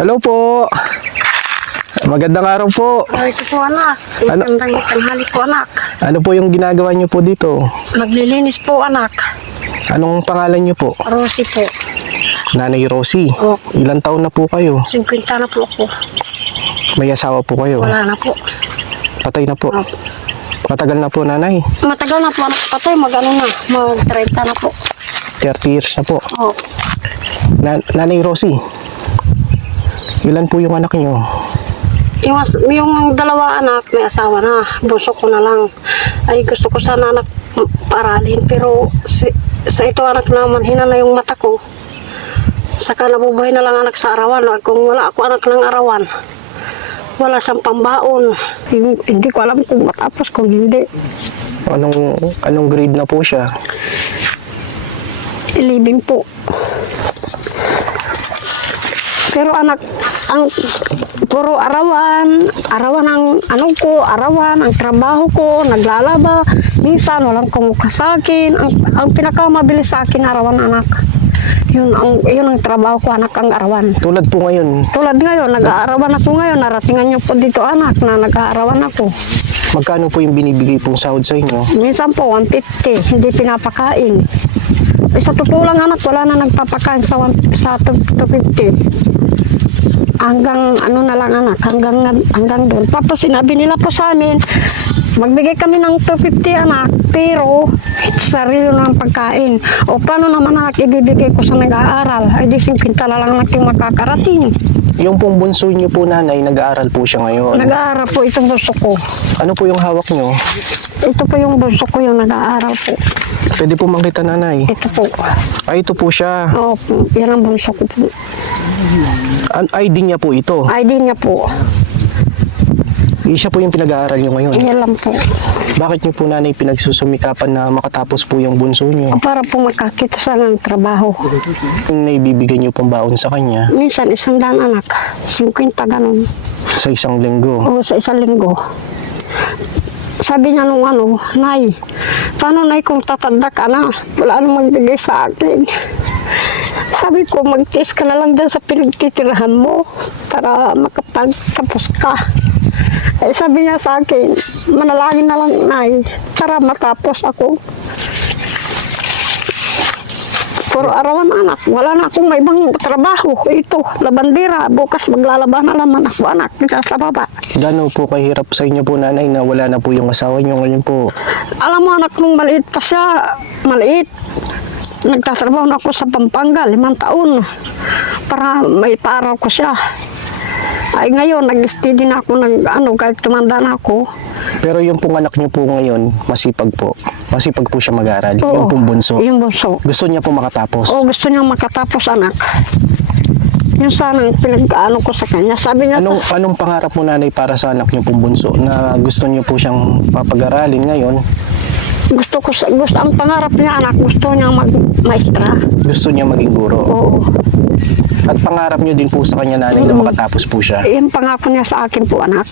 Hello po. Magandang araw po. Ito po anak. Magandang tanghali po anak. Ano po yung ginagawa niyo po dito? Maglilinis po anak. Anong pangalan niyo po? Rosie po. Nanay Rosie. Opo. Ilang taon na po kayo? 50 na po ako. May asawa po kayo? Wala na po. Patay na po. Opo. Matagal na po, nanay. Matagal na po anak patay. Mag-ano na. Mag-30 na po. 30 years na po. Opo. Nanay Rosie, ilan po yung anak niyo? Yung dalawa anak, may asawa na. Bunso ko na lang. Ay gusto ko sana anak paralin. Pero sa ito anak naman, hina na yung mata ko. Saka nabubuhay na lang anak sa arawan. Kung wala ako anak ng arawan, wala siyang pambaon. Hindi ko alam kung matapos, kung hindi. Anong grade na po siya? 11 po. Pero anak, ang puro arawan ang arawan, ang trabaho ko, naglalaba. Minsan walang kumukha sa akin. Ang pinakamabilis sa akin arawan anak. Yun ang trabaho ko anak, ang arawan. Tulad po ngayon, Tulad ngayon, nag-aarawan ako ngayon. Naratingan niyo po dito anak na nag-aarawan ako. magkano po yung binibigay pong sahod sa inyo? Minsan po 150, hindi pinapakain. Sa totoo lang anak, wala na nagpapakain sa 250. Hanggang ano na lang anak, hanggang doon. Tapos sinabi nila po sa amin, magbigay kami ng 250 anak, pero sarili ng pagkain. O paano naman anak ibibigay ko sa nag-aaral? Ay di 50 na lang anak yung makakarating. Yung pong bunso niyo po, nanay, nag-aaral po siya ngayon. Nag-aaral po itong bunso ko. Ano po yung hawak niyo? Ito po yung bunso ko yung nag-aaral po. Pwede po makita, nanay. Ito po. Ay, ito po siya. Oo po, yan ang bunso ko po. ID niya po ito. ID niya po. Siya po yung pinag-aaral niyo ngayon. Yan lang po. Bakit niyo po, nanay, pinagsusumikapan na makatapos po yung bunso niyo? Para po makakita sa ng trabaho. Yung naibibigay niyo pong baon sa kanya Minsan 100 anak, 50 ganun. sa isang linggo. O sa isang linggo. Sabi niya nung Nay, paano Nay kung tatanda ka na? Wala nang magbigay sa akin. Sabi ko, mag-test ka na lang dyan sa pinagtitirahan mo para makapagtapos ka. Eh, sabi niya sa akin, manalangin na lang Nay, para matapos ako. Puro arawan anak, wala na akong may ibang trabaho. Ito, labandera, bukas maglalaba na naman ako anak, sa baba. Gano'n po kahirap sa inyo po, nanay, na wala na po yung asawa niyo ngayon po? Alam mo anak, nung maliit pa siya, maliit. Nagtatrabaho na ako sa Pampanga, 5 taon. Para may paaraw ko siya. Ay ngayon, nag-steady na ako, kahit tumanda na ako. Pero yung pong anak niyo po ngayon, masipag po. Masipag po siya mag-aral. Oo, Yung pong bunso. Yung bunso. Gusto niya po makatapos. Oo, gusto niya makatapos anak. Yung sana pinag-ano ko sa kanya. Sabi niya Anong pangarap mo, nanay, para sa anak niyo pong bunso? Na gusto niyo po siyang papag-aralin ngayon? gusto ang pangarap niya anak, gusto niya mag-maestra. Gusto niya maging guro. Oo. At pangarap niyo din po sa kanya, nanay, na makatapos po siya. Yung pangako niya sa akin po anak.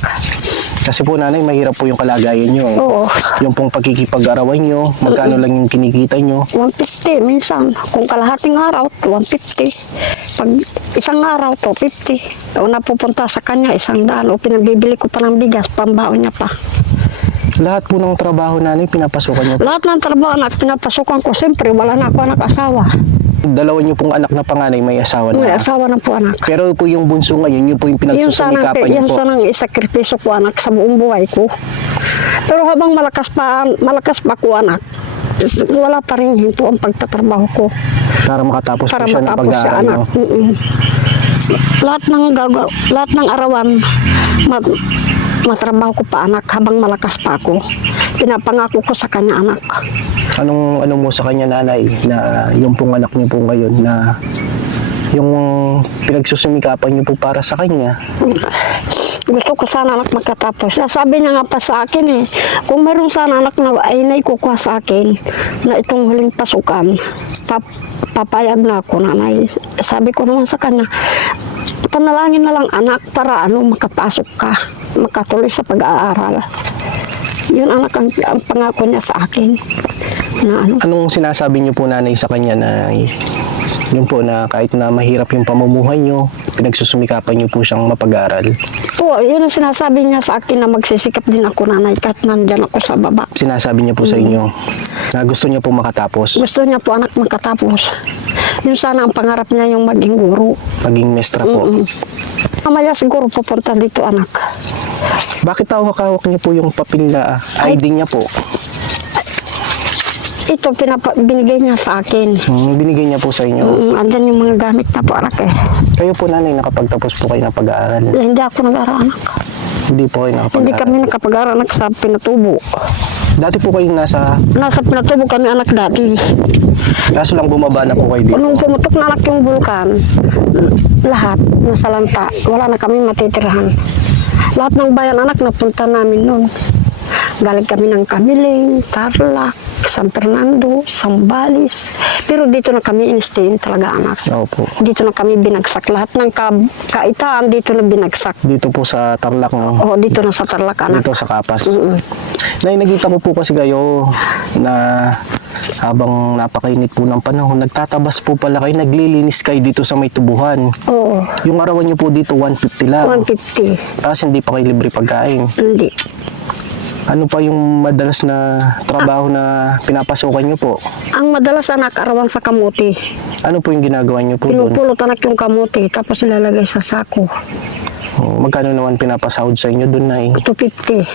Kasi po, nanay, mahirap po yung kalagayan niyo. Oo. Yung pong pagkikipag-arawan niyo, magkano lang yung kinikita niyo. 150 minsan. Kung kalahating araw, 150. Pag isang araw, 250. O napupunta sa kanya, 100. O pinabibili ko pa ng bigas, pambaon niya pa. Lahat po ng trabaho, nanay, pinapasukan niyo. Lahat ng trabaho anak, pinapasukan ko. Siyempre, wala na ako anak-asawa. Dalawa niyo pong anak na panganay may asawa na. May asawa na po anak. Pero po yung bunso ngayon, yun po yung Yung pinagsusumikapan niyo yung po. sanang isakripisyo ko anak sa buong buhay ko. Pero habang malakas pa ko anak, wala pa rin hinto ang pagtatrabaho ko. Para makatapos Para po siya ng matapos siya pag-aaral anak. niyo. Lahat ng arawan, matrabaho ko pa anak habang malakas pa ako. Pinapangako ko sa kanya anak. Ano mo sa kanya, nanay, na yung pong anak niyo po ngayon, na yung pinagsusumikapan niyo po para sa kanya? Gusto ko sana anak makatapos. Sabi niya nga pa sa akin kung mayroon sana anak na ay naikukuha sa akin na itong huling pasukan, papayag na ako nanay. Sabi ko naman sa kanya, panalangin na lang anak para makapasok ka, makatuloy sa pag-aaral. Yun anak ang pangako niya sa akin. Na Anong sinasabi niyo po, nanay, sa kanya na Yun po na kahit na mahirap yung pamumuhay nyo, pinagsusumikapan nyo po siyang mapag-aral. Oo, yun ang sinasabi niya sa akin na magsisikap din ako, nanay, kahit nandyan ako sa baba. Sinasabi niya po sa inyo na gusto niya po makatapos, Gusto niya po anak makatapos. Yun sana ang pangarap niya, yung maging guro. maging mestra po. Mamaya siguro pupunta dito anak. Bakit hawak-hawak niyo po yung papel na ID niya po? Ito binigay niya sa akin. Binigay niya po sa inyo. Andyan yung mga gamit na po anak eh. Kayo po nanay, nakapagtapos po kayo ng pag-aaral. Hindi ako nag-aaral anak. Hindi po kayo Hindi nakapag-aaral. kami nakapag-aaral anak sa Pinatubo. Dati po kayong nasa, Nasa Pinatubo kami anak dati. kaso lang bumaba na po kayo dito. Nung pumutok na anak yung bulkan, lahat nasa lanta. Wala na kami matitirahan. Lahat ng bayan anak napunta namin noon. Galing kami ng Kamiling, Tarlac, San Fernando, Sambales. Pero dito na kami in-stay talaga anak. Opo. Dito na kami binagsak. Lahat ng kaitaan dito na binagsak. Dito po sa Tarlac, no? O, dito na sa Tarlac anak. Dito sa Kapas. Nay, nakita ko po kasi kayo na habang napakainit po ng panahon, nagtatabas po pala kayo, naglilinis kayo dito sa may tubuhan. Oo, Yung arawan niyo po dito, 150 lang. 150. Tapos hindi pa kayo libre pagkain. Hindi. Ano pa yung madalas na trabaho na pinapasukan niyo po? Ang madalas anak, arawan sa kamuti. Ano po yung ginagawa niyo po doon? Pinupulot anak yung kamuti, tapos ilalagay sa sako. Magkano naman pinapasahod sa inyo doon, Nay? 250.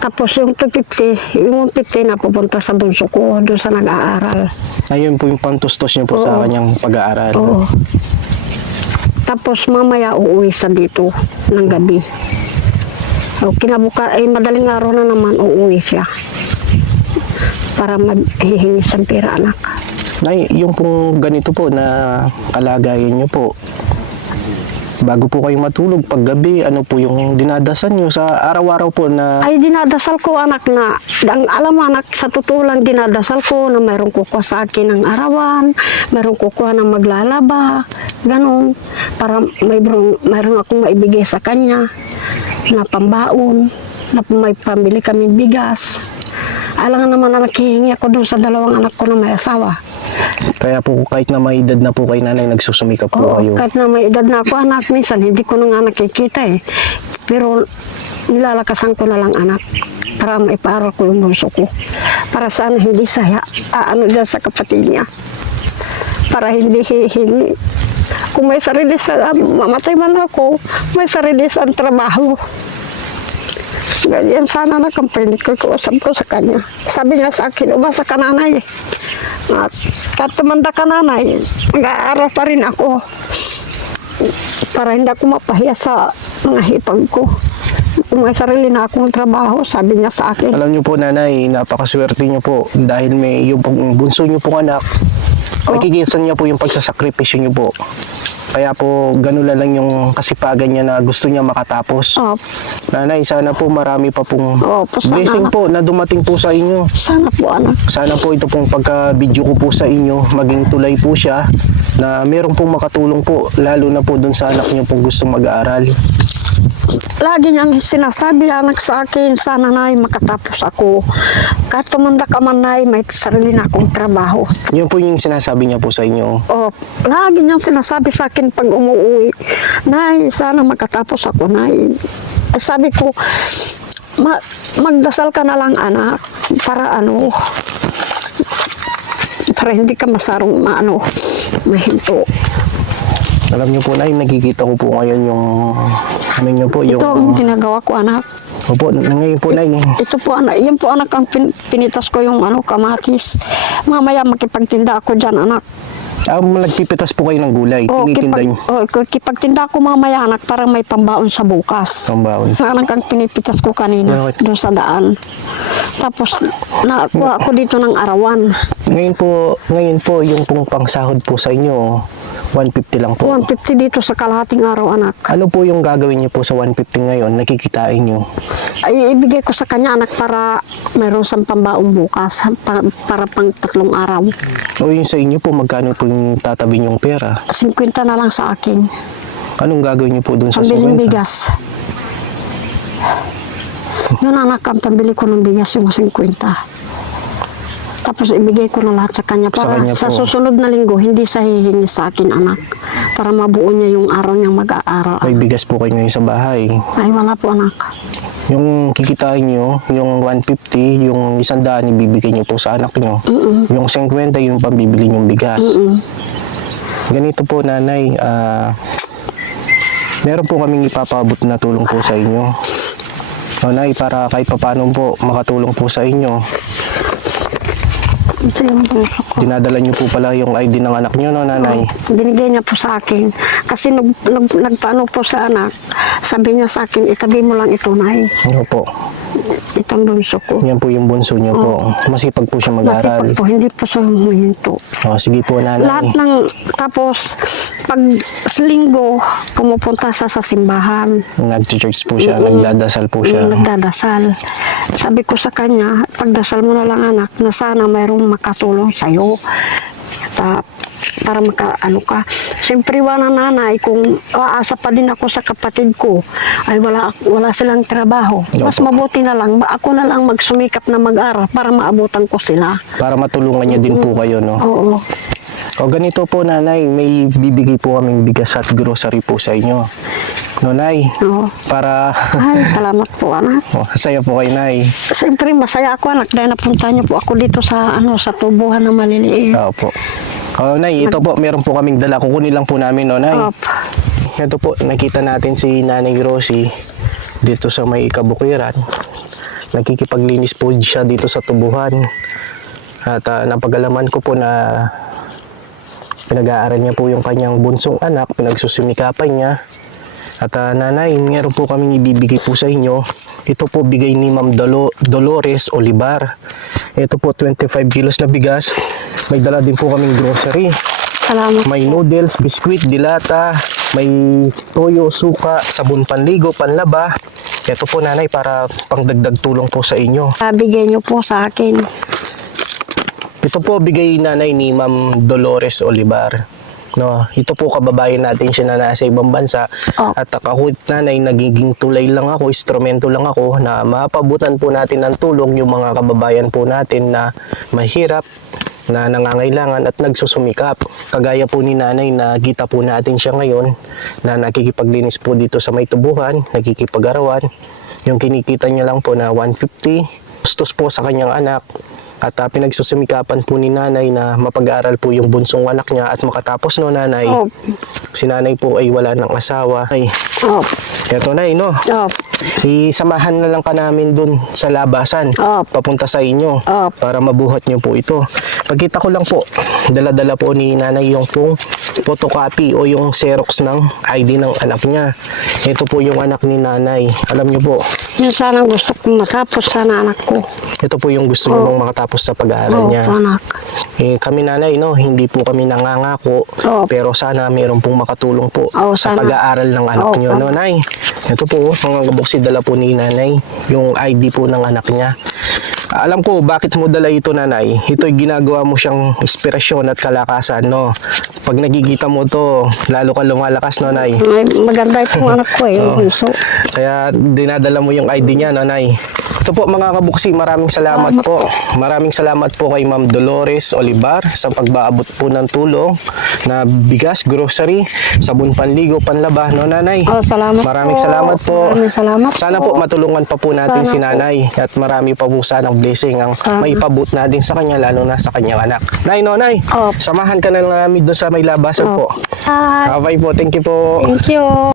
Tapos yung 250, yung 150 na pupunta sa bunso ko, doon sa nag-aaral. Ayun po yung pantustos niyo po sa Oo. kanyang pag-aaral. Oo. Tapos mamaya uuwi sa dito ng gabi. O, madaling araw na naman uuwi siya. Para maghihingi sa pera anak. Nay, yung pong ganito po na kalagayan niyo po, bago po kayo matulog paggabi, ano po yung dinadasan niyo sa araw-araw po na Ay, dinadasal ko anak na, alam mo anak, sa totoo lang dinadasal ko na mayroong kukuha sa akin ng arawan, mayroong kukuha ng maglalaba, ganun, para mayroong akong maibigay sa kanya na pambaon, na may pambili kami bigas. Alam nga naman anak, hihingi ako doon sa dalawang anak ko na may asawa. kaya po kahit na may edad na po kay nanay, nagsusumikap po Oo, kayo. kahit na may edad na ako anak, minsan hindi ko na nga nakikita eh. Pero nilalakasan ko na lang anak para maipaaral ko yung bunso ko. Para sana hindi saya, ano dyan sa kapatid niya. Para hindi hihingi. Kung may sarili sa, mamatay man ako, may sarili sa trabaho. Ganyan sana na kampainit ko, kausap ko sa kanya. Sabi niya sa akin, umasa ka nanay. At kahit tumanda ka nanay, mag-aaral pa rin ako. Para hindi ako mapahiya sa mga hipag ko. Kung may sarili na akong trabaho, sabi niya sa akin. Alam niyo po nanay, napakaswerte niyo po dahil may yung bunso niyo pong anak. Nakikisan niya po yung pagsasakripisyo niyo po. Kaya po ganun na lang yung kasipagan niya na gusto niya makatapos. Oh, Nanay, sana po marami pa pong Opo, sana. blessing po na dumating po sa inyo. sana po anak. Sana po ito pong pagka-video ko po sa inyo, maging tulay po siya na meron pong makatulong po, lalo na po dun sa anak niyo pong gustong mag-aaral. Lagi niyang sinasabi anak sa akin, sana nay makatapos ako. Kahit tumanda ka man nay, may sarili na akong trabaho. Yun po yung sinasabi niya po sa inyo. Oh, lagi niyang sinasabi sa akin pag umuwi, nay, sana makatapos ako nay. Sabi ko, magdasal ka na lang anak, para ano, para hindi ka masarong mahinto. Alam niyo po na, nakikita ko po ngayon yung ano niyo po, yung Ito ang ginagawa ko anak. opo, ngayon po na Ito po anak, yan po anak ang pinitas ko yung kamatis. Mamaya makipagtinda ako dyan anak. nagpipitas po kayo ng gulay, tinitinda niyo. Kipagtinda ako mamaya anak, parang may pambaon sa bukas. Pambaon. Anak ang pinipitas ko kanina Bakit? doon sa daan. Tapos nakuha ako dito ng arawan. Ngayon po yung pong pangsahod po sa inyo, 150 lang po. 150 dito sa kalahating araw anak. Ano po yung gagawin niyo po sa 150 ngayon, nakikitain niyo? Ay ibigay ko sa kanya anak para mayroon siyang pambaon bukas para pang 3 araw. O yung sa inyo po, magkano po yung tatabi niyong pera? 50 na lang sa akin. Anong gagawin niyo po dun sa Pambiling 50? bigas. Yun anak, ang pambili ko ng bigas yung 50. Tapos ibigay ko na lahat sa kanya Sa para kanya sa po. susunod na linggo hindi siya hihingi sa akin anak para mabuo niya yung araw niyang mag-aaral. May bigas po kayo ngayon sa bahay. Ay wala po anak. Yung kikitain nyo, yung 150, yung 100 ibibigay nyo po sa anak nyo. Yung 50, yung pambibili nyong bigas. Ganito po nanay, meron po kaming ipapabot na tulong po sa inyo. Nanay, para kahit paano po makatulong po sa inyo. Ito yung bunso ko. Dinadala nyo po pala yung ID ng anak nyo, no nanay? Binigay niya po sa akin. Kasi nagpaano po sa anak, sabi niya sa akin, itabi mo lang ito, Nay. Ano po? Itong bunso ko. Yan po yung bunso nyo po. Masipag po siya mag-aral. Masipag po, hindi po siya huminto. Oh, sige po nanay. Lahat ng, tapos, pag sa linggo, pumupunta siya sa simbahan. Nag-church po siya, nagdadasal po siya. Nagdadasal. Sabi ko sa kanya, pagdasal mo na lang anak, na sana mayroong makatulong sa'yo. Para makaano ka. Siyempre wala nanay, kung aasa pa din ako sa kapatid ko, ay wala silang trabaho. Mas mabuti na lang, ako na lang magsumikap na mag-aral para maabutan ko sila. Para matulungan niya din po kayo, no? Oo. O ganito po nanay, may bibigay po kaming bigas at grocery po sa inyo. No, nay? Oo. Para Ay, salamat po anak. saya po kay nay. Siyempre masaya ako anak dahil napunta niyo po ako dito sa sa tubuhan na maliliit. Opo. O nay, ito po, meron po kaming dala. Kukunin lang po namin, no, nay? Opo. Ito po, nakita natin si Nanay Rosie dito sa may kabukiran. Nakikipaglinis po siya dito sa tubuhan. At napagalaman ko po na pinag-aaral niya po yung kanyang bunsong anak, pinagsusumikapan niya. At nanay, meron po kaming ibibigay po sa inyo. Ito po bigay ni Ma'am Dolores Olivar. Ito po 25 kilos na bigas. May dala din po kaming grocery. Salamat. May noodles, biskwit, dilata, may toyo, suka, sabon panligo, panlaba. Ito po nanay para pangdagdag tulong po sa inyo. Bigay niyo po sa akin. Ito po bigay nanay ni Ma'am Dolores Olivar. No, ito po kababayan natin siya na nasa ibang bansa. Oh. At ako nanay, nagiging tulay lang ako, instrumento lang ako na mapabutan po natin ng tulong yung mga kababayan po natin na mahirap, na nangangailangan at nagsusumikap. Kagaya po ni nanay na kita po natin siya ngayon na nakikipaglinis po dito sa may tubuhan, nakikipag-arawan. Yung kinikita niya lang po na 150, gustos po sa kanyang anak. At pinagsusumikapan po ni nanay na mapag-aaral po yung bunsong anak niya at makatapos no nanay. Oh. Si nanay po ay wala ng asawa. Ay, Oh. eto nay no. Oh. Isamahan na lang ka namin dun sa labasan. Papunta sa inyo. Para mabuhat niyo po ito. Pagkita ko lang po, dala-dala po ni nanay yung pong photocopy o yung xerox ng ID ng anak niya. Ito po yung anak ni nanay. Alam niyo po, Yung sana gusto kong matapos sana anak ko. ito po yung gusto niyo makatapos sa pag-aaral niya. Anak. Kami nanay, no, hindi po kami nangangako, pero sana mayroon pong makatulong po sa sana. pag-aaral ng anak niyo, no, nay. Ito po, mga kabuksi, dala po ni nanay, yung ID po ng anak niya. Alam ko bakit mo dala ito nanay. Ito'y ginagawa mo siyang inspirasyon at kalakasan, no. Pag nagigita mo to, lalo ka lumalakas, no, nay. Ay, maganda itong anak ko yung bunso. Kaya dinadala mo yung ID niya, nanay. Ito po mga kabuksi, maraming salamat po. Maraming salamat po kay Ma'am Dolores Olivar sa pagbaabot po ng tulong na bigas, grocery, sabon panligo, panlaba, no nanay? Salamat Maraming po. salamat po. Maraming salamat Sana po matulungan pa po natin Sana si po. nanay at marami pa po sanang blessing ang maipabot natin sa kanya, lalo na sa kanyang anak. Nay, no, nay, samahan ka na lang namin doon sa may labasan po. Bye. Bye po, thank you po. Thank you.